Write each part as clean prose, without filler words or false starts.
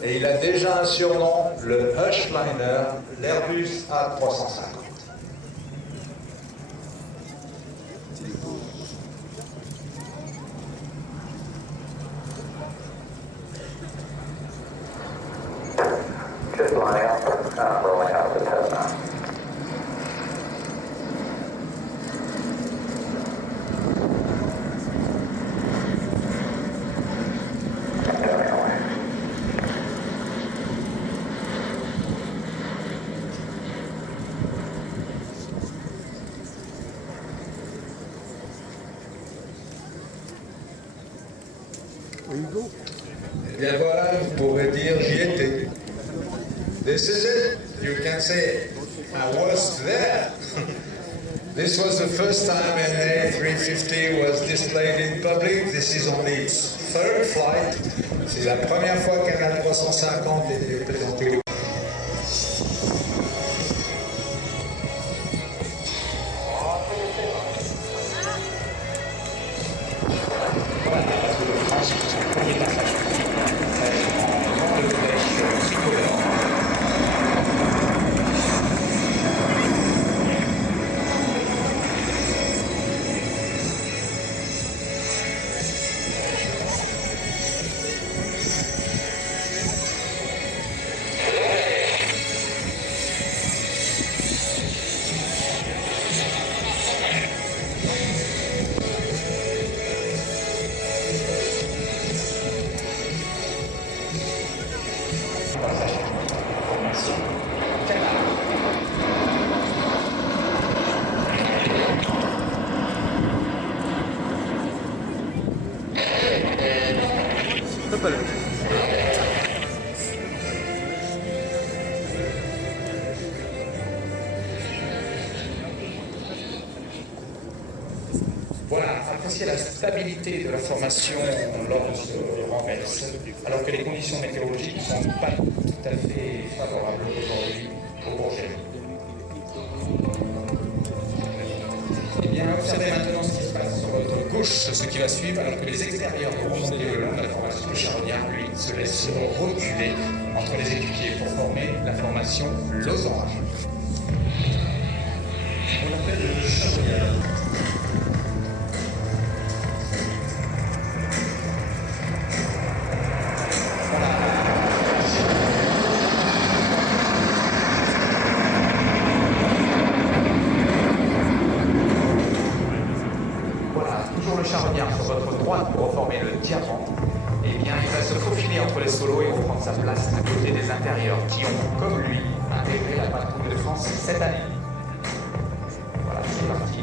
Et il a déjà un surnom, le Hushliner, l'Airbus A350. Just lining up, rolling out the test now. Et bien voilà, vous pourrez dire j'y étais. This is it. You can say I was there. This was the first time an A350 was displayed in public. This is only its third flight. C'est la première fois qu'un A350 est présenté. Voilà, apprécier la stabilité de la formation lors de ce renverse, alors que les conditions météorologiques ne sont pas tout à fait favorables aujourd'hui au projet. Eh bien, observez maintenant ce qui se passe sur votre gauche, ce qui va suivre, alors que les extérieurs vont remonter le long de la formation. Le charognard, lui, se laisse reculer entre les équipiers pour former la formation losange. On l'appelle le charognard. Le charognard sur votre droite pour reformer le diamant, eh bien il va se faufiler entre les solos et reprendre sa place à côté des intérieurs qui ont, comme lui, intégré la patrouille de France cette année. Voilà, c'est parti.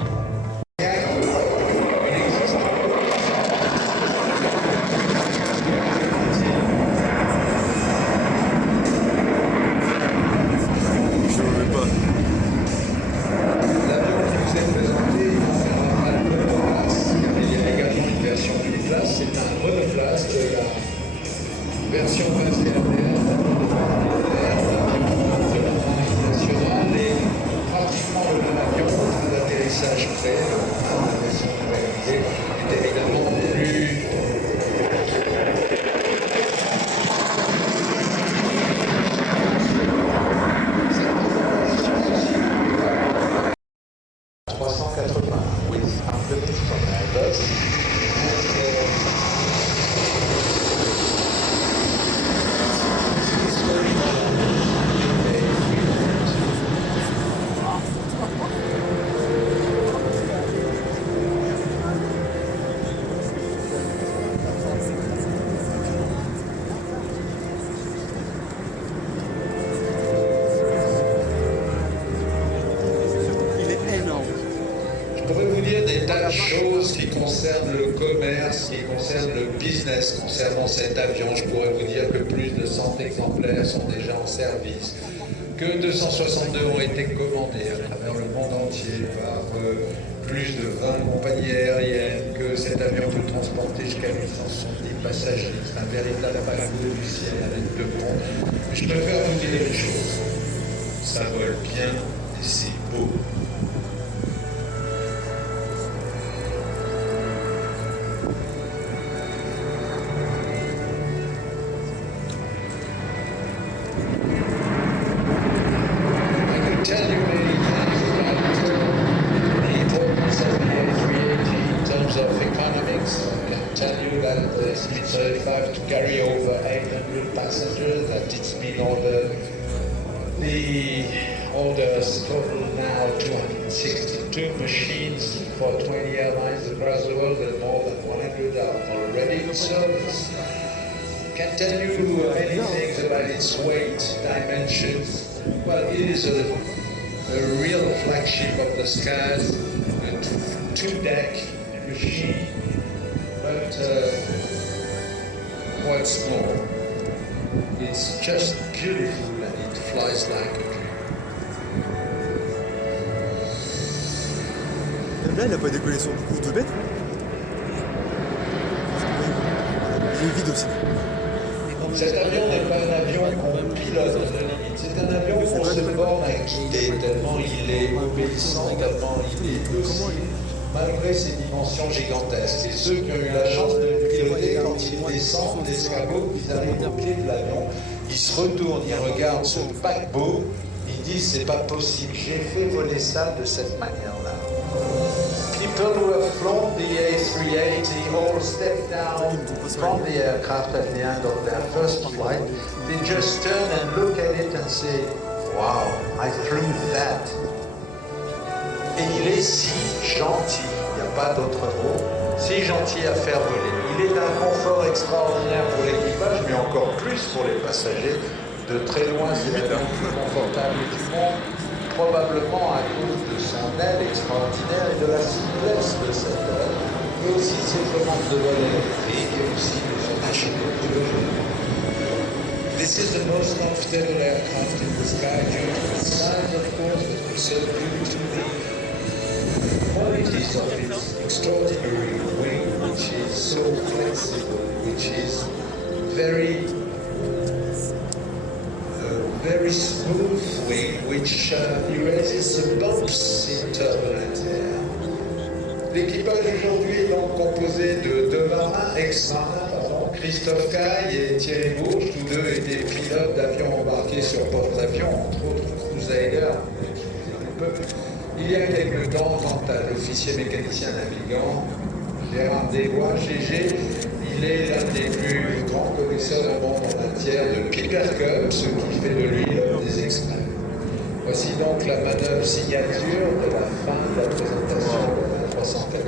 C'est un monoplace de la version passée à nationale et pratiquement le même avion d'atterrissage près. La version réalisée est évidemment plus with Artemis from Airbus. Je pourrais vous dire des tas de choses qui concernent le commerce, qui concernent le business concernant cet avion. Je pourrais vous dire que plus de 100 exemplaires sont déjà en service, que 262 ont été commandés à travers le monde entier par plus de 20 compagnies aériennes, que cet avion peut transporter jusqu'à 870 passagers. C'est un véritable paquebot du ciel avec deux ponts. Mais je préfère vous dire une chose, ça vole bien et c'est beau. So I can tell you that the SB-35 to carry over 800 passengers, that it's been ordered. The orders total now 262 machines for 20 airlines across the world, and more than 100 are already in service. Can tell you many things about its weight, dimensions. Well, it is a real flagship of the skies, a two-deck machine, but what's more, it's just beautiful and it flies like a dream. Là, il n'a pas décollé son coup de bête. Il est vide aussi. Cet avion n'est pas un avion qu'on pilote, c'est un avion qu'on se borne à quitter, tellement il est obéissant, tellement il est docile, malgré ses dimensions gigantesques. Et ceux qui ont eu la chance de le piloter, quand ils descendent d'escabeau, ils arrivent au pied de l'avion, ils se retournent, ils regardent ce paquebot, ils disent c'est pas possible, j'ai fait voler ça de cette manière-là. People who have flown the A380 all step down from the aircraft at the end of their first flight. They just turn and look at it and say, wow, I flew that. Et il est si gentil, il n'y a pas d'autre mot, si gentil à faire voler. Il est d'un confort extraordinaire pour l'équipage, mais encore plus pour les passagers. De très loin, c'est l'avion le plus confortable du monde, probablement à cause de son aile extraordinaire et de la souplesse de cette aile, mais aussi de ses commandes de vol électrique et aussi de son architecture générale. This is the most comfortable aircraft in the sky due to its size, of course, but also due to the qualities of its extraordinary wing, which is so flexible, which is very smooth wing, which erases the bumps in turbulent air. L'équipage aujourd'hui est donc composé de deux marins, ex-marins, Christophe Caille et Thierry Bourges, tous deux étaient pilotes d'avions embarqués sur porte-avions, entre autres Crusader. Il y a quelque temps, quant à l'officier mécanicien navigant, Gérard Desbois, GG, il est l'un des plus grands connaisseurs au monde en matière de Piper Cub, ce qui fait de lui l'homme des experts. Voici donc la manœuvre signature de la fin de la présentation de la 380.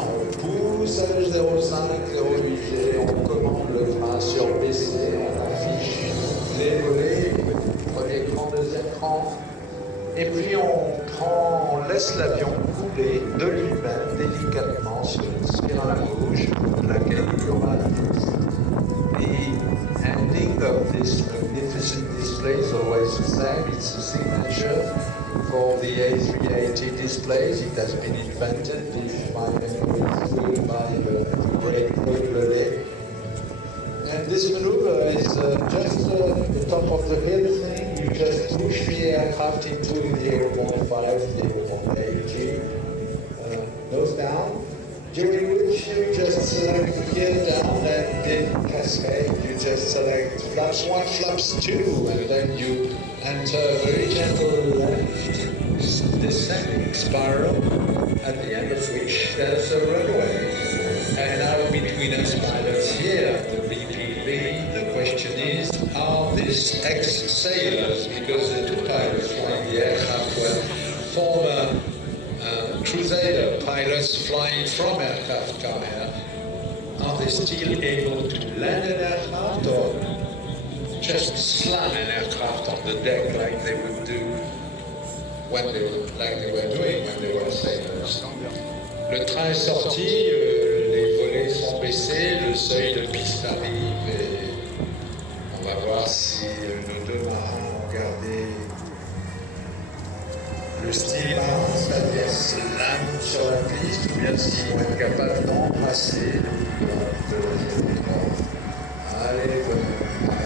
On pousse à 0,5, 0,8G, on commande le frein sur BC, on affiche les volets, premier cran, deuxième cran. Et puis on laisse l'avion couler de lui-même délicatement sur une spirale rouge, laquelle il y aura la piste. The ending of this magnificent display is always the same. It's a signature for the A380 displays. It has been invented, if my memory is good, by the great Claude Lelay. And this maneuver is just the top of the hill thing. You just push the aircraft into the 0.5, 0.8 G, nose down, during which you just select gear down and then cascade. You just select flaps 1, flaps 2, and then you enter a very gentle left descending spiral, at the end of which there's a runway. And now between us pilots here, the BPV, the question is, are these ex-sailors, because the two pilots flying the aircraft were former Crusader pilots flying from aircraft carrier, are they still able to land an aircraft or just slam an aircraft on the deck like they would do when they were doing when they were sailors? Le train est sorti, les volets sont baissés, le seuil de piste arrive et on va voir si nos deux marins ont gardé le style marin, c'est-à-dire se lament sur la piste, ou bien s'ils vont être capables d'embrasser le pilote de la zone. Allez, bonne.